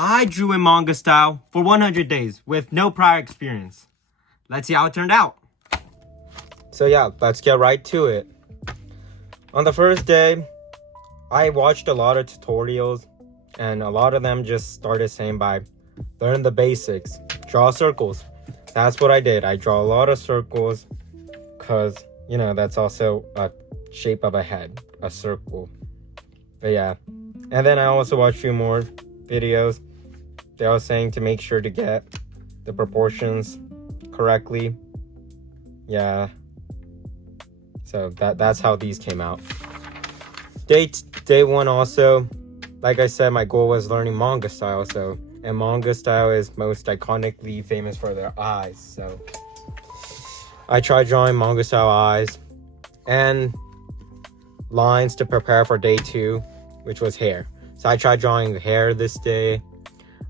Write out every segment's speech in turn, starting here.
I drew in manga style for 100 days with no prior experience. Let's see how it turned out. So yeah, let's get right to it. On the first day, I watched a lot of tutorials, and a lot of them just started saying by learn the basics, draw circles. That's what I did. I draw a lot of circles because, that's also a shape of a head, a circle. But yeah. And then I also watched a few more videos. They were saying to make sure to get the proportions correctly. Yeah. So that's how these came out. Day one also, like I said, my goal was learning manga style. And manga style is most iconically famous for their eyes. So I tried drawing manga style eyes and lines to prepare for day two, which was hair. So I tried drawing hair this day,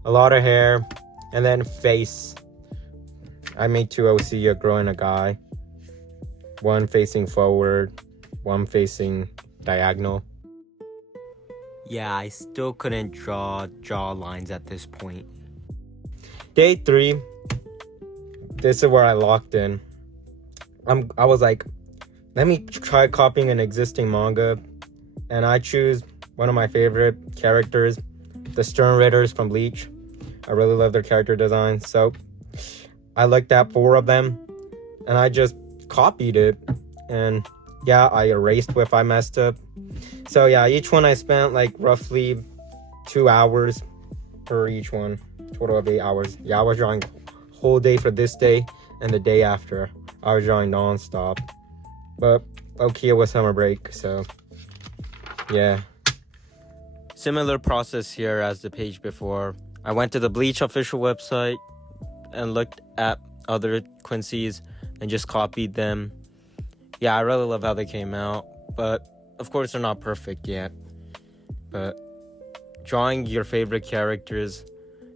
a lot of hair, and then face. I made two OC, a girl and a guy. One facing forward, one facing diagonal. Yeah, I still couldn't draw lines at this point. Day three, this is where I locked in. I was like, let me try copying an existing manga, and I choose one of my favorite characters, the Stern Ritters from Bleach. I really love their character design, so I looked at 4 of them, and I just copied it, and yeah, I erased if I messed up. So yeah, each one I spent like roughly 2 hours for each one, total of 8 hours. Yeah, I was drawing whole day for this day, and the day after I was drawing non-stop. But okay, it was summer break, so yeah. Similar process here as the page before. I went to the Bleach official website and looked at other Quincy's and just copied them. Yeah, I really love how they came out, but of course they're not perfect yet. But drawing your favorite characters,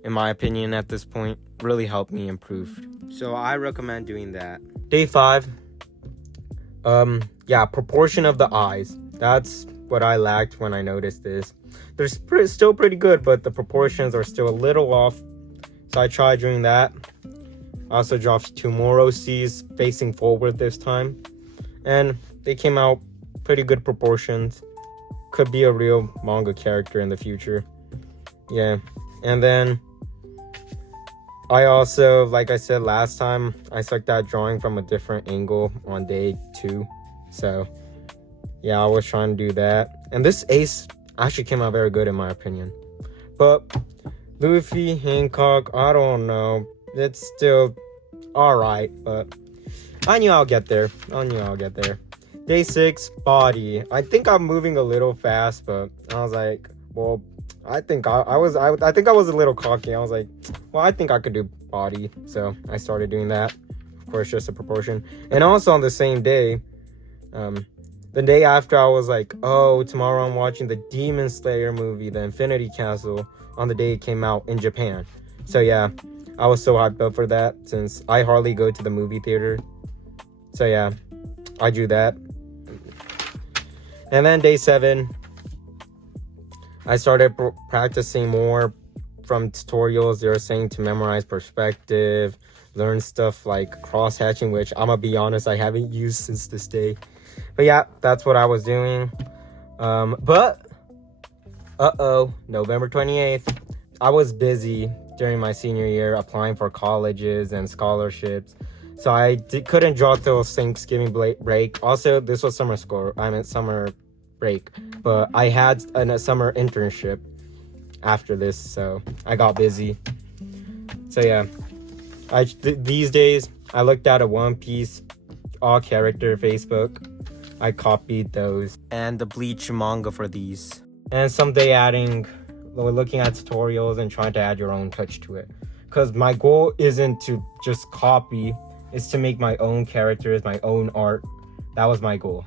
in my opinion at this point, really helped me improve. So I recommend doing that. Day 5, proportion of the eyes. That's what I lacked when I noticed this. They're still pretty good, but the proportions are still a little off. So I tried doing that. I also dropped 2 more OCs facing forward this time. And they came out pretty good proportions. Could be a real manga character in the future. Yeah. And then I also, like I said last time, I took that drawing from a different angle on day 2. So yeah, I was trying to do that. And this ace actually came out very good in my opinion. But Luffy, Hancock, I don't know. It's still alright, but I knew I'll get there. Day 6, body. I think I'm moving a little fast, but I was like, well, I think I was a little cocky. I was like, well, I think I could do body. So I started doing that. Of course, just a proportion. And also on the same day, the day after, I was like, oh, tomorrow I'm watching the Demon Slayer movie, The Infinity Castle, on the day it came out in Japan. So yeah, I was so hyped up for that since I hardly go to the movie theater. So yeah, I drew that. And then day 7, I started practicing more from tutorials. They were saying to memorize perspective, learn stuff like cross-hatching, which I'm gonna be honest, I haven't used since this day. But yeah, that's what I was doing. But November 28th, I was busy during my senior year applying for colleges and scholarships. So I couldn't draw till Thanksgiving break. Also, this was summer break. But I had a summer internship after this, so I got busy. So yeah, these days, I looked at a One Piece all character Facebook. I copied those. And the Bleach manga for these. And someday looking at tutorials and trying to add your own touch to it. Because my goal isn't to just copy, it's to make my own characters, my own art. That was my goal.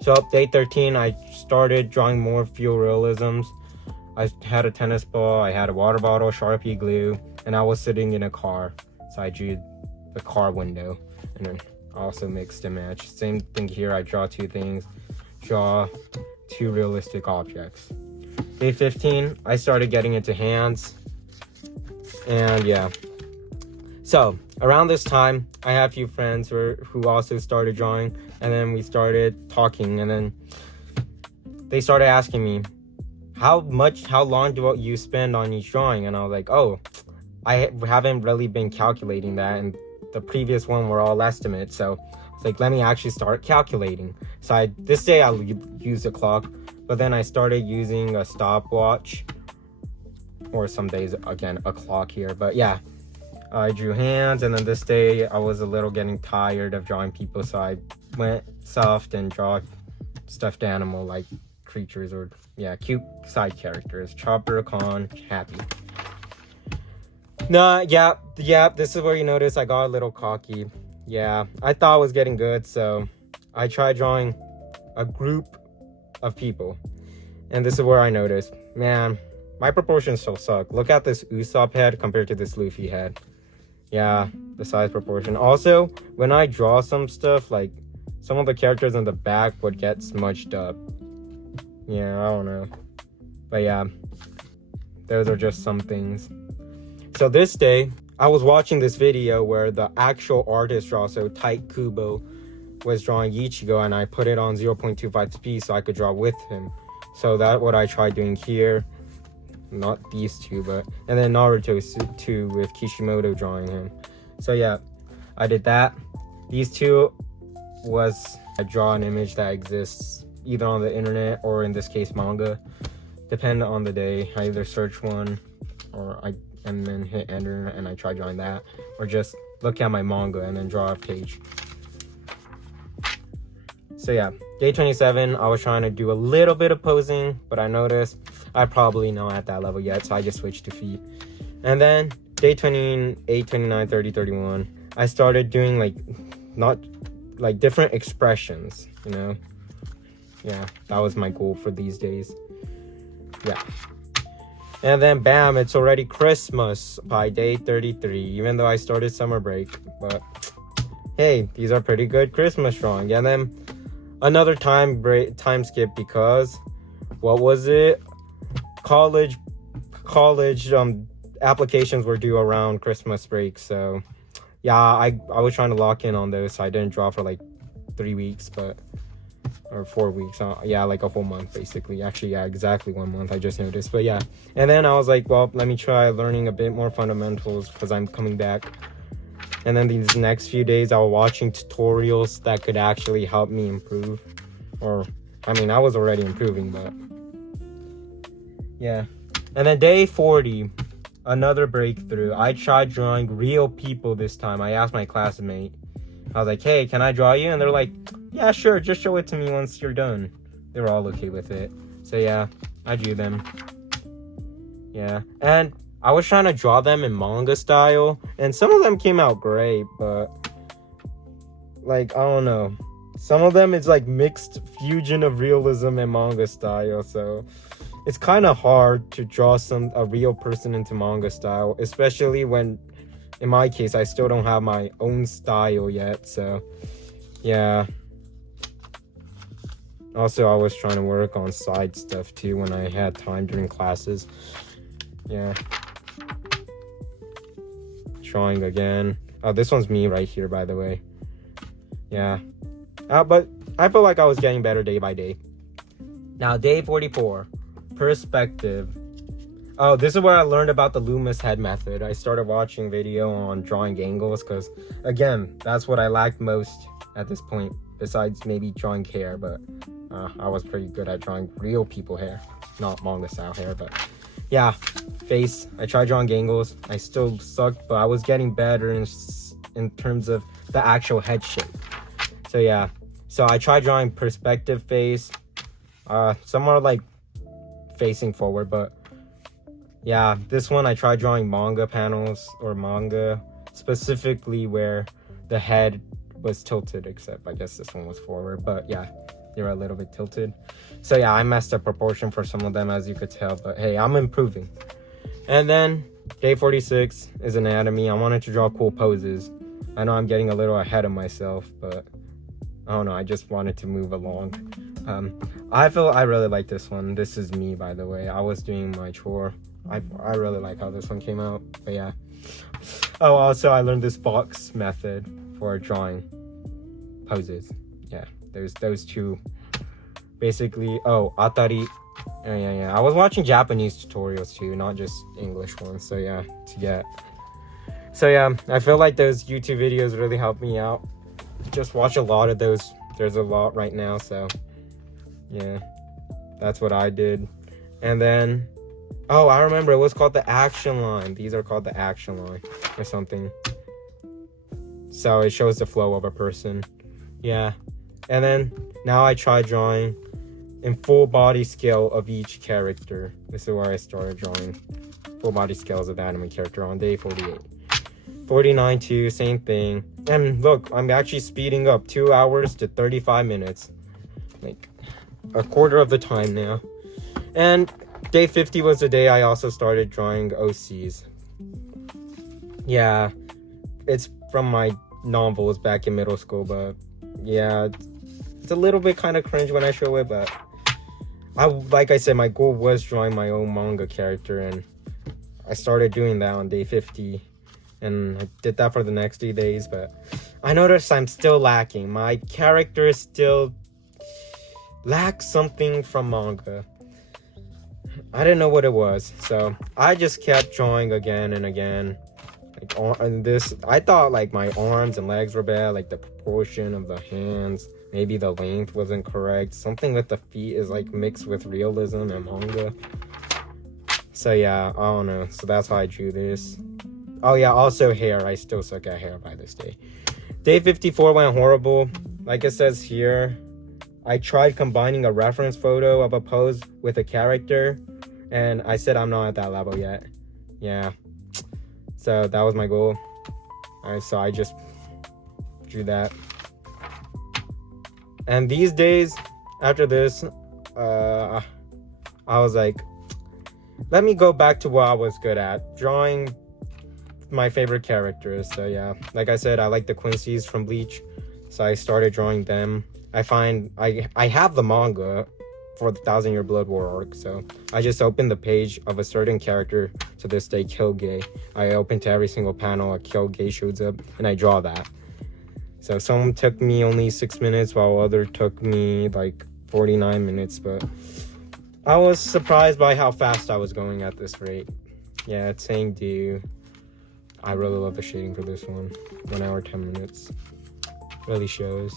So day 13, I started drawing more field realisms. I had a tennis ball, I had a water bottle, Sharpie glue, and I was sitting in a car. So I drew the car window. And then also mixed and match. Same thing here, I draw 2 things. Draw 2 realistic objects. Day 15, I started getting into hands. And yeah. So around this time, I had a few friends who also started drawing, and then we started talking, and then they started asking me, how long do you spend on each drawing? And I was like, oh, I haven't really been calculating that, and the previous one were all estimates, so it's like, let me actually start calculating. So this day I used a clock, but then I started using a stopwatch, or some days again a clock here. But yeah, I drew hands, and then this day I was a little getting tired of drawing people, so I went soft and draw stuffed animal like creatures, or yeah, cute side characters. Chopper, Con, Happy. Yeah, this is where you notice I got a little cocky. Yeah, I thought I was getting good, so I tried drawing a group of people, and this is where I noticed, man, my proportions still suck. Look at this Usopp head compared to this Luffy head. Yeah, the size proportion. Also, when I draw some stuff, like some of the characters in the back would get smudged up. Yeah, I don't know. But yeah, those are just some things. So this day, I was watching this video where the actual artist draw, so Tight Kubo, was drawing Ichigo, and I put it on 0.25 speed so I could draw with him. So that's what I tried doing here. Not these two, but... And then Naruto too, with Kishimoto drawing him. So yeah, I did that. These two was... I draw an image that exists either on the internet or in this case manga. Depending on the day, I either search one and then hit enter and I try drawing that, or just look at my manga and then draw a page. So yeah, day 27, I was trying to do a little bit of posing, but I noticed I probably not at that level yet, so I just switched to feet. And then day 28, 29, 30, 31, I started doing like different expressions, you know? Yeah, that was my goal for these days. Yeah. And then bam, it's already Christmas by day 33, even though I started summer break. But hey, these are pretty good Christmas drawing. And then another time skip because what was it? College applications were due around Christmas break. So yeah, I was trying to lock in on those, so I didn't draw for like 3 weeks, or 4 weeks. Yeah, like a whole month basically. Actually, yeah, exactly 1 month, I just noticed. But yeah, and then I was like, well, let me try learning a bit more fundamentals because I'm coming back. And then these next few days I was watching tutorials that could actually help me improve. Or I mean, I was already improving, but yeah. And then day 40, another breakthrough. I tried drawing real people this time. I asked my classmate, I was like, hey, can I draw you? And they're like, yeah, sure, just show it to me once you're done. They were all okay with it. So yeah, I drew them. Yeah, and I was trying to draw them in manga style, and some of them came out great, but like, I don't know. Some of them is like mixed fusion of realism and manga style, so it's kind of hard to draw a real person into manga style, especially when, in my case, I still don't have my own style yet, so yeah. Also, I was trying to work on side stuff too when I had time during classes. Yeah. Drawing again. Oh, this one's me right here, by the way. Yeah. But I feel like I was getting better day by day. Now, day 44. Perspective. Oh, this is where I learned about the Loomis head method. I started watching video on drawing angles because, again, that's what I lacked most at this point, besides maybe drawing hair, but I was pretty good at drawing real people hair, not manga style hair. But yeah, face. I tried drawing angles. I still sucked, but I was getting better in terms of the actual head shape. So yeah, so I tried drawing perspective face. Some are like facing forward, but yeah, this one I tried drawing manga panels, or manga specifically where the head was tilted, except I guess this one was forward, but yeah, they were a little bit tilted. So yeah, I messed up proportion for some of them, as you could tell, but hey, I'm improving. And then day 46 is anatomy. I wanted to draw cool poses. I know I'm getting a little ahead of myself, but I don't know, I just wanted to move along. I really like this one. This is me, by the way. I was doing my chore I really like how this one came out. But yeah. Oh, also I learned this box method for drawing poses. Yeah, there's those two. Basically, atari. Yeah. I was watching Japanese tutorials too, not just English ones. So yeah, I feel like those YouTube videos really helped me out. Just watch a lot of those. There's a lot right now, so yeah, that's what I did. And then, I remember it was called the action line. These are called the action line or something. So it shows the flow of a person. Yeah. And then now I try drawing in full body scale of each character. This is where I started drawing full body scales of the anime character on day 48. 49 too, same thing. And look, I'm actually speeding up 2 hours to 35 minutes. Like a quarter of the time now. And day 50 was the day I also started drawing OCs. Yeah, it's from my novels back in middle school, but yeah, it's a little bit kind of cringe when I show it, but like I said, my goal was drawing my own manga character, and I started doing that on day 50, and I did that for the next 3 days, but I noticed I'm still lacking. My character still lacks something from manga. I didn't know what it was, so I just kept drawing again and again. I thought like my arms and legs were bad, like the proportion of the hands, maybe the length wasn't correct. Something with the feet is like mixed with realism and manga. So yeah, I don't know. So that's how I drew this. Oh yeah, also hair. I still suck at hair by this day. Day 54 went horrible. Like it says here, I tried combining a reference photo of a pose with a character, and I said I'm not at that level yet. Yeah. So that was my goal. So I just drew that. And these days, after this, I was like, let me go back to what I was good at. Drawing my favorite characters. So yeah, like I said, I like the Quincy's from Bleach. So I started drawing them. I find I have the manga for the 1,000-Year Blood War arc, so I just opened the page of a certain character, to this day Kyogei. I open to every single panel, a Kyogei shows up, and I draw that. So some took me only 6 minutes, while other took me like 49 minutes, but I was surprised by how fast I was going at this rate. Yeah, it's saying due. I really love the shading for this one. 1 hour 10 minutes. Really shows.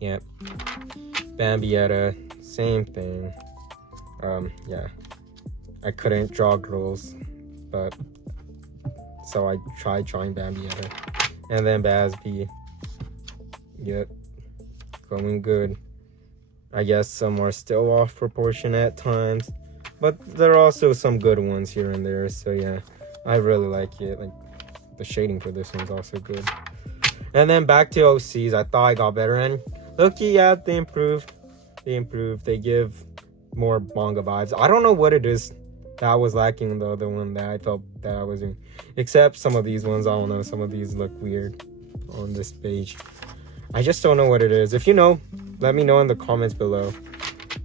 Yep. Bambietta, same thing. Yeah, I couldn't draw girls, but so I tried drawing Bambietta. And then Basby. Yep, going good. I guess some are still off proportion at times, but there are also some good ones here and there. So yeah, I really like it. Like the shading for this one's also good. And then back to OCs. I thought I got better, and look, yeah, they improved. They give more manga vibes. I don't know what it is that was lacking in the other one that I felt that I was doing. Except some of these ones, I don't know. Some of these look weird on this page. I just don't know what it is. If you know, let me know in the comments below.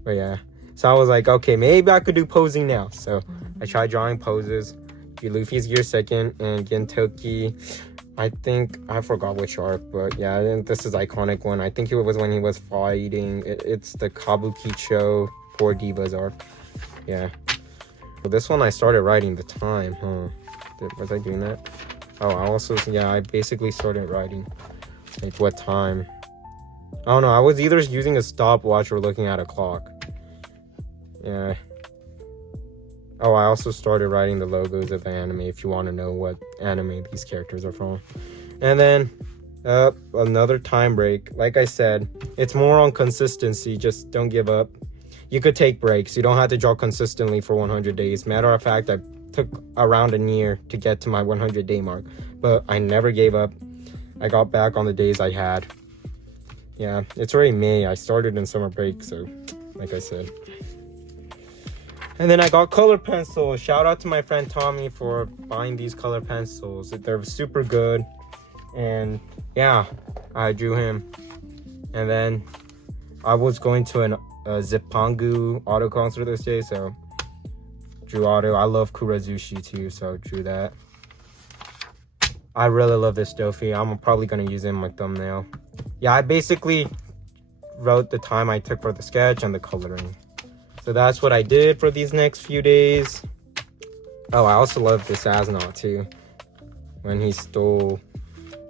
But yeah. So I was like, okay, maybe I could do posing now. So I tried drawing poses. Luffy's Gear 2nd and Gentoki. I think I forgot which arc, but yeah, I think this is iconic one. I think it was when he was fighting. It's the Kabukicho 4 Divas arc. Yeah. So this one I started writing the time, huh? Was I doing that? I basically started writing like what time. I don't know. I was either using a stopwatch or looking at a clock. Yeah. I also started writing the logos of the anime if you want to know what anime these characters are from. And then another time break. Like I said, it's more on consistency. Just don't give up. You could take breaks. You don't have to draw consistently for 100 days. Matter of fact, I took around a year to get to my 100-day mark. But I never gave up. I got back on the days I had. Yeah, it's already May. I started in summer break, so like I said. And then I got color pencils. Shout out to my friend Tommy for buying these color pencils. They're super good. And yeah, I drew him. And then I was going to a Zippangu auto concert this day, so drew auto. I love Kurazushi too, so drew that. I really love this Dofi. I'm probably gonna use it in my thumbnail. Yeah, I basically wrote the time I took for the sketch and the coloring. So that's what I did for these next few days. Oh, I also love this Asnaut too, when he stole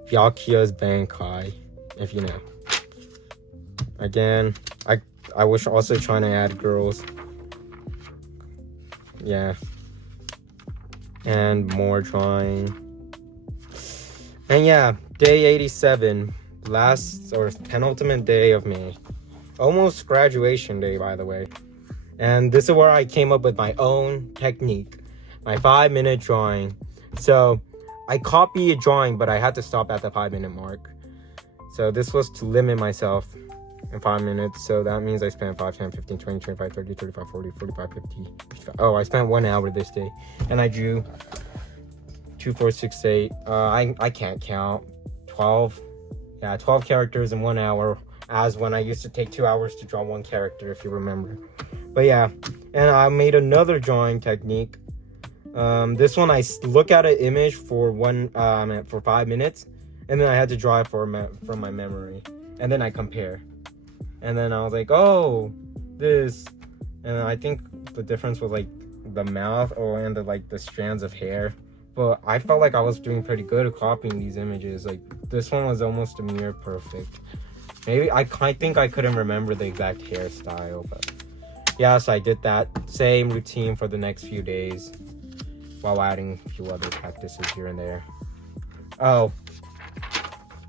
Byakuya's Bankai, if you know. Again, I was also trying to add girls. Yeah. And more drawing. And yeah, day 87, last or penultimate day of May. Almost graduation day, by the way. And this is where I came up with my own technique, my 5-minute drawing. So I copied a drawing, but I had to stop at the 5-minute mark. So this was to limit myself in 5 minutes. So that means I spent 5, 10, 15, 20, 25, 30, 35, 40, 45, 50, 55. Oh, I spent 1 hour this day. And I drew 2, 4, 6, 8. I can't count. 12. Yeah, 12 characters in 1 hour. As when I used to take 2 hours to draw 1 character, if you remember. But yeah, and I made another drawing technique. This one, I look at an image for 5 minutes, and then I had to draw it from my memory, and then I compare. And then I was like, oh, this, and I think the difference was like the mouth and the strands of hair. But I felt like I was doing pretty good at copying these images. Like this one was almost a near perfect. Maybe I think I couldn't remember the exact hairstyle, but yeah, so I did that same routine for the next few days while adding a few other practices here and there. Oh,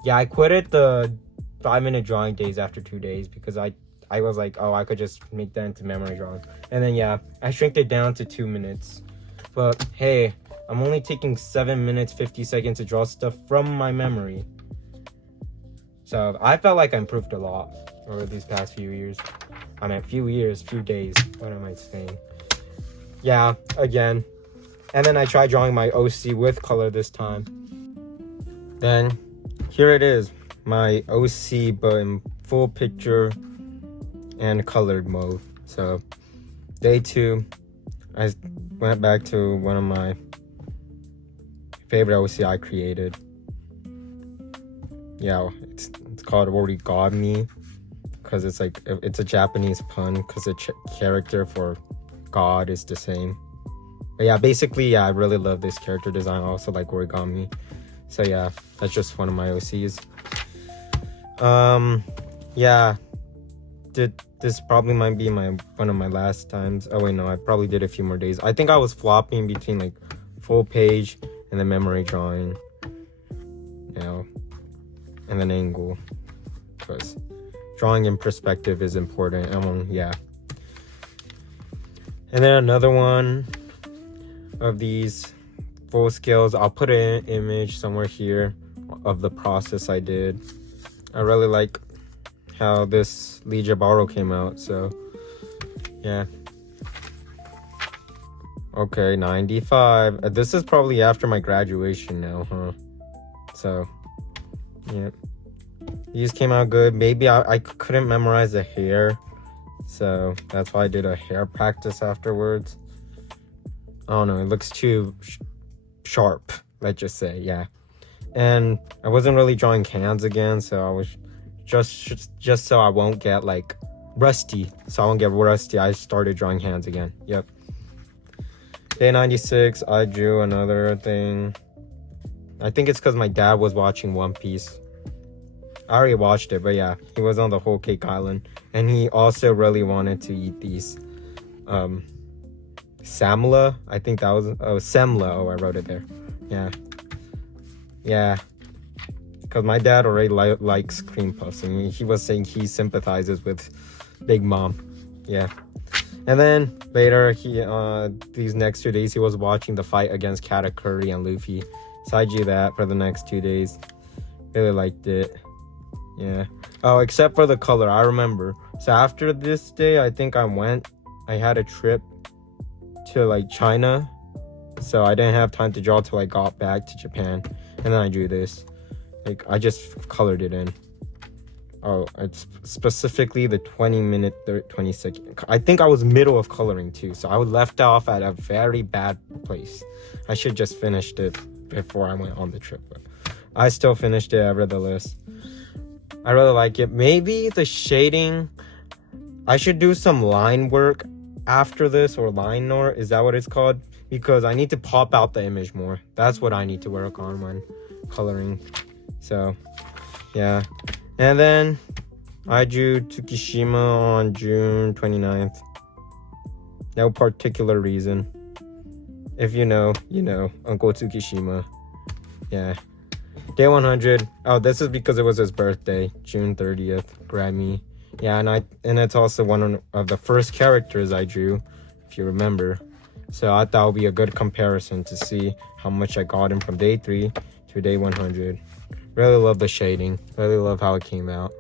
yeah, I quitted the 5-minute drawing days after 2 days because I was like, oh, I could just make that into memory drawing. And then yeah, I shrinked it down to 2 minutes. But hey, I'm only taking 7 minutes 50 seconds to draw stuff from my memory. So I felt like I improved a lot over these past few years. I mean, few days. What am I saying? Yeah, again. And then I tried drawing my OC with color this time. Then here it is, my OC, but in full picture and colored mode. So day 2, I went back to one of my favorite OC I created. Yeah, it's called origami because it's a Japanese pun because the character for God is the same. But yeah, basically, yeah, I really love this character design. I also like origami. So yeah, that's just one of my OCs. Yeah, this probably might be one of my last times. Oh wait, no, I probably did a few more days. I think I was flopping between like full page and the memory drawing. You know, and an angle, because drawing in perspective is important. Yeah. And then another one of these full scales, I'll put an image somewhere here of the process I did. I really like how this Lee Jabaro came out, so yeah. Okay, 95. This is probably after my graduation now, huh? So yeah, these came out good. Maybe I couldn't memorize the hair, so that's why I did a hair practice afterwards. I don't know, it looks too sharp, let's just say. Yeah, and I wasn't really drawing hands again, so I was just so I won't get like rusty. I started drawing hands again. Yep. Day 96, I drew another thing. I think it's because my dad was watching One Piece. I already watched it, but yeah, he was on the whole cake island, and he also really wanted to eat these samla. I think that was semla. Oh, I wrote it there. Yeah, because my dad already likes cream puffs, and he was saying he sympathizes with Big Mom. Yeah. And then later, these next 2 days, he was watching the fight against Katakuri and Luffy. So I drew that for the next 2 days. Really liked it. Yeah. Oh, except for the color, I remember. So after this day, I think I had a trip to like China. So I didn't have time to draw till I got back to Japan. And then I drew this. Like, I just colored it in. Oh, it's specifically the 20-minute 20-second. I think I was middle of coloring too, so I was left off at a very bad place. I should just finished it before I went on the trip, but I still finished it nevertheless. I really like it. Maybe the shading, I should do some line work after this, or line art, is that what it's called? Because I need to pop out the image more. That's what I need to work on when coloring. So yeah. And then I drew Tsukishima on June 29th. No particular reason. If you know, you know, Uncle Tsukishima. Yeah. Day 100. Oh, this is because it was his birthday, June 30th. Grammy. Yeah, and it's also one of the first characters I drew, if you remember. So I thought it would be a good comparison to see how much I got him from day 3 to day 100. Really love the shading. Really love how it came out.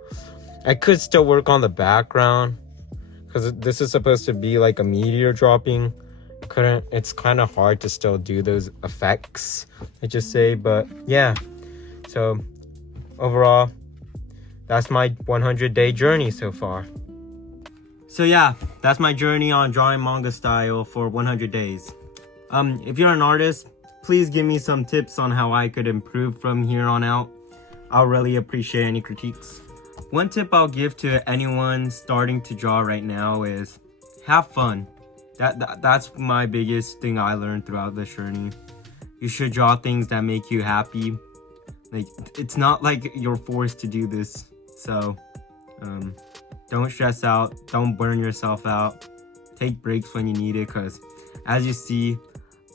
I could still work on the background because this is supposed to be like a meteor dropping. It's kind of hard to still do those effects, I just say. But yeah. So overall, that's my 100-day journey so far. So yeah, that's my journey on drawing manga style for 100 days. If you're an artist, please give me some tips on how I could improve from here on out. I'll really appreciate any critiques. One tip I'll give to anyone starting to draw right now is have fun. That's my biggest thing I learned throughout this journey. You should draw things that make you happy. Like, it's not like you're forced to do this. So don't stress out. Don't burn yourself out. Take breaks when you need it, because as you see,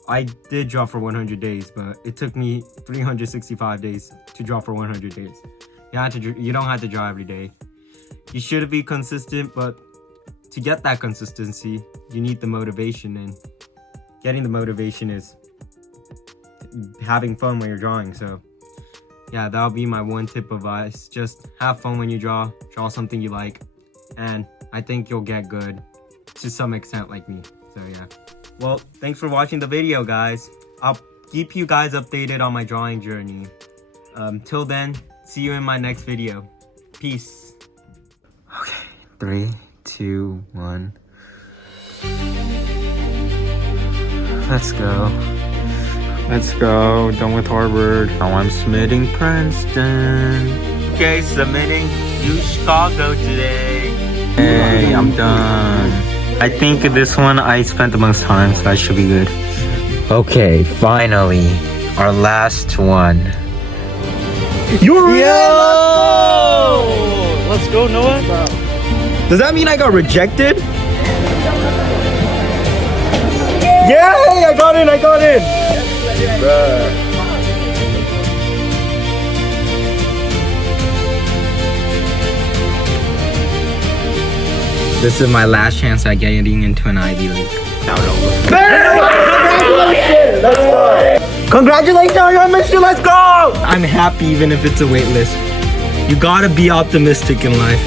I did draw for 100 days, but it took me 365 days to draw for 100 days. You don't have to draw every day. You should be consistent, but to get that consistency, you need the motivation, and getting the motivation is having fun when you're drawing. So yeah, that'll be my one tip of advice. Just have fun when you draw something you like, and I think you'll get good to some extent like me. So yeah. Well, thanks for watching the video, guys. I'll keep you guys updated on my drawing journey. Till then, see you in my next video. Peace. Okay, 3, 2, 1. Let's go. Let's go. Done with Harvard. Now I'm submitting Princeton. Okay, submitting Chicago today. Hey, I'm done. I think this one I spent the most time, so I should be good. Okay, finally, our last one. You're Let's go, Noah. Does that mean I got rejected? Yay! I got in! Bruh. This is my last chance at getting into an Ivy League. Congratulations! Let's go! Congratulations on your admission, let's go! I'm happy even if it's a wait list. You gotta be optimistic in life.